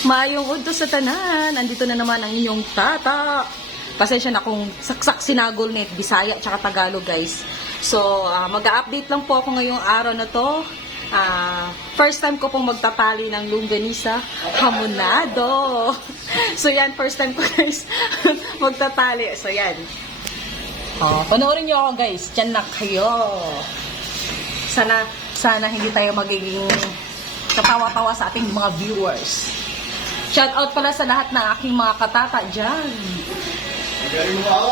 Maayong udto sa tanan. Andito na naman ang inyong tata. Pasensya na kung saksak sinagol net, Bisaya tsaka Tagalog, guys. So, mag-update lang po ako ngayong araw na to. First time ko pong magtatali ng longganisa hamonado. So, yan, first time ko, guys, magtatali. So, yan. Panoorin nyo ako, guys. Diyan na kayo. Sana hindi tayo magiging katawa-tawa sa ating mga viewers. Shout out pala sa lahat ng aking mga katata dyan. Magaling mo ako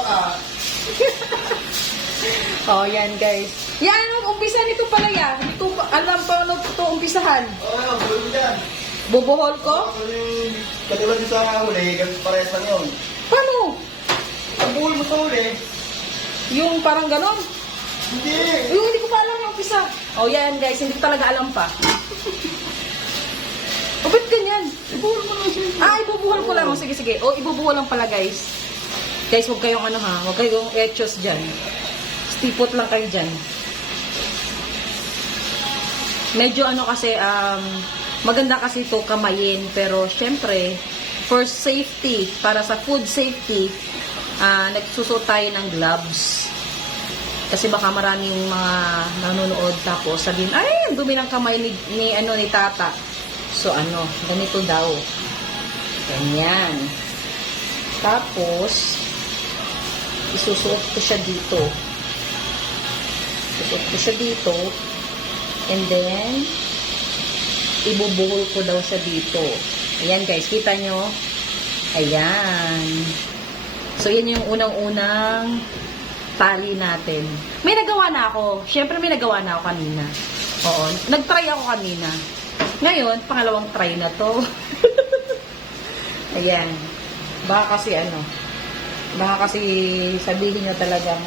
Yan guys. Yan, umpisa nito pala yan. Ito, alam pa ano ito umpisahan. buhol mo dyan. Bubuhol ko? Katulad yung sa huli, parehas lang yun. Paano? Ang buhol mo sa huli. Yung parang ganon? Hindi. Yung hindi ko pa alam yung umpisa. Yan guys, hindi ko talaga alam pa. Ba't ganyan? Ibuhol mo lang siya. Ibubuhol ko lang. Sige. Ibubuhol lang pala guys. Guys, huwag kayong huwag kayong etchos dyan. Stipot lang kayo dyan. Medyo kasi, maganda kasi ito kamayin. Pero, syempre, for safety, para sa food safety, nagsusot tayo ng gloves. Kasi baka maraming mga nanonood tapos sabihin, ay, ang dumi ng kamay ni tata. So, ganito daw. Ganyan. Tapos, isusuot ko siya dito. And then, ibubuhol ko daw siya dito. Ayan guys, kita nyo? Ayan. So, yan yung unang-unang tali natin. May nagawa na ako. Siyempre, may nagawa na ako kanina. Oo. Nag-try ako kanina. Ngayon, pangalawang try na to. Ayan. Baka kasi sabihin nyo talagang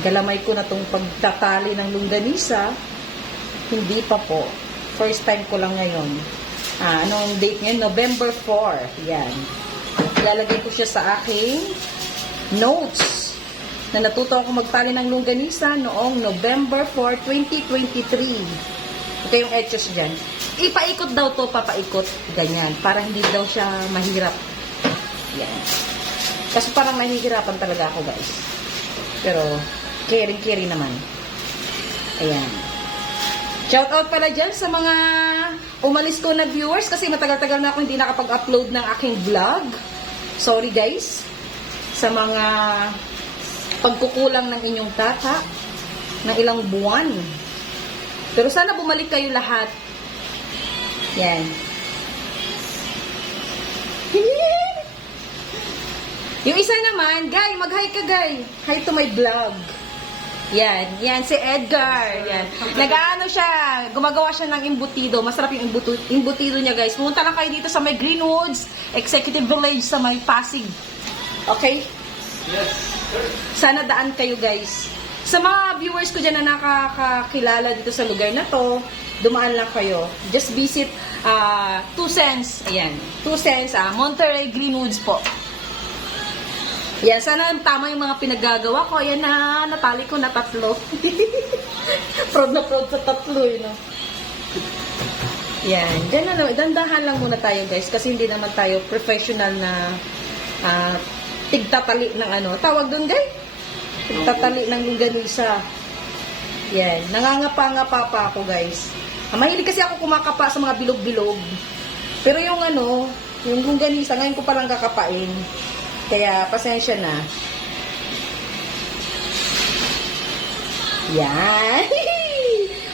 galamay ko na tong pagtatali ng longganisa. Hindi pa po. First time ko lang ngayon. Anong date ngayon? November 4. Yan. Ilalagay ko siya sa aking notes na natuto ako magtali ng longganisa noong November 4, 2023. Ito yung etchos dyan. Ipaikot daw to, papaikot. Ganyan. Para hindi daw siya mahirap. Yan. Kasi parang nahihirapan talaga ako, guys. Pero, caring naman. Ayan. Shout out pala dyan sa mga umalis ko na viewers kasi matagal-tagal na ako hindi nakapag-upload ng aking vlog. Sorry, guys. Sa mga pagkukulang ng inyong tata ng ilang buwan. Pero sana bumalik kayo lahat. Yan. Yung isa naman, Guy, mag-hi ka, Guy. Hi to my vlog. Yan, si Edgar. Yan. Nag-aano siya, gumagawa siya ng imbutido. Masarap yung imbutido niya, guys. Pumunta lang kayo dito sa may Greenwoods Executive Village sa may Pasig. Okay? Yes. Sana daan kayo, guys. Sa mga viewers ko dyan na nakakakilala dito sa lugar na to, dumaan lang kayo. Just visit 2 cents. Ayan. 2 cents, Monterey Greenwoods po. Yan, sana tama yung mga pinaggagawa ko. Ayan na, natali ko na 3. Proud na proud sa 3, no? Yan, ganyan na. Dandahan lang muna tayo, guys. Kasi hindi naman tayo professional na tigtatali ng tawag doon, guys? Tigtatali ng longganisa. Yan, nangangapa-ngapa pa ako, guys. Mahilig kasi ako kumakapa sa mga bilog-bilog. Pero yung yung longganisa, ngayon ko palang kakapain. Kaya, pasensya na. Yan.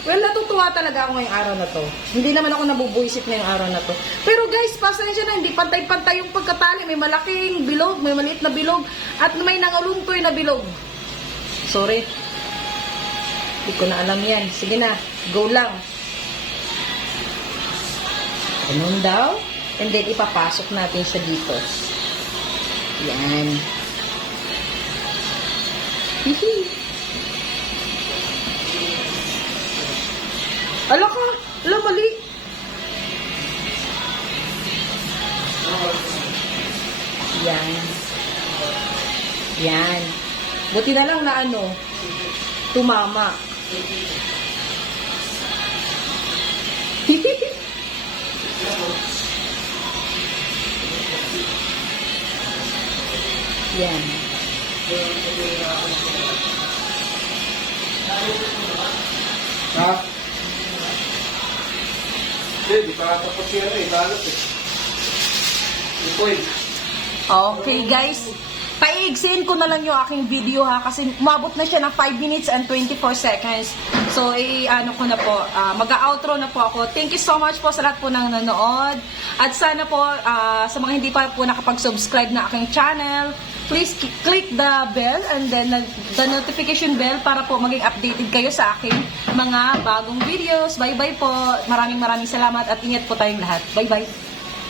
Well, natutuwa talaga ako ngayong araw na to. Hindi naman ako nabubuisit ngayong araw na to. Pero guys, pasensya na, hindi pantay-pantay yung pagkatali. May malaking bilog, may maliit na bilog, at may nangulungkoy na bilog. Sorry. Hindi ko na alam yan. Sige na, go lang. Ganun daw. And then, ipapasok natin siya dito. Yan. Hihi. Ala ka! Ala, mali! Yan. Yan. Buti na lang na tumama. Yan. Ha? Hindi, di pa tapos yan eh. Balot eh. Ikoy. Okay guys, paiigsin ko na lang yung aking video ha kasi umabot na siya ng 5 minutes and 24 seconds. So, ano ko na po, mag-outro na po ako. Thank you so much po sa lahat po ng nanonood. At sana po, sa mga hindi pa po nakapag-subscribe na aking channel, please click the bell and then the notification bell para po maging updated kayo sa aking mga bagong videos. Bye-bye po. Maraming salamat at ingat po tayong lahat. Bye-bye.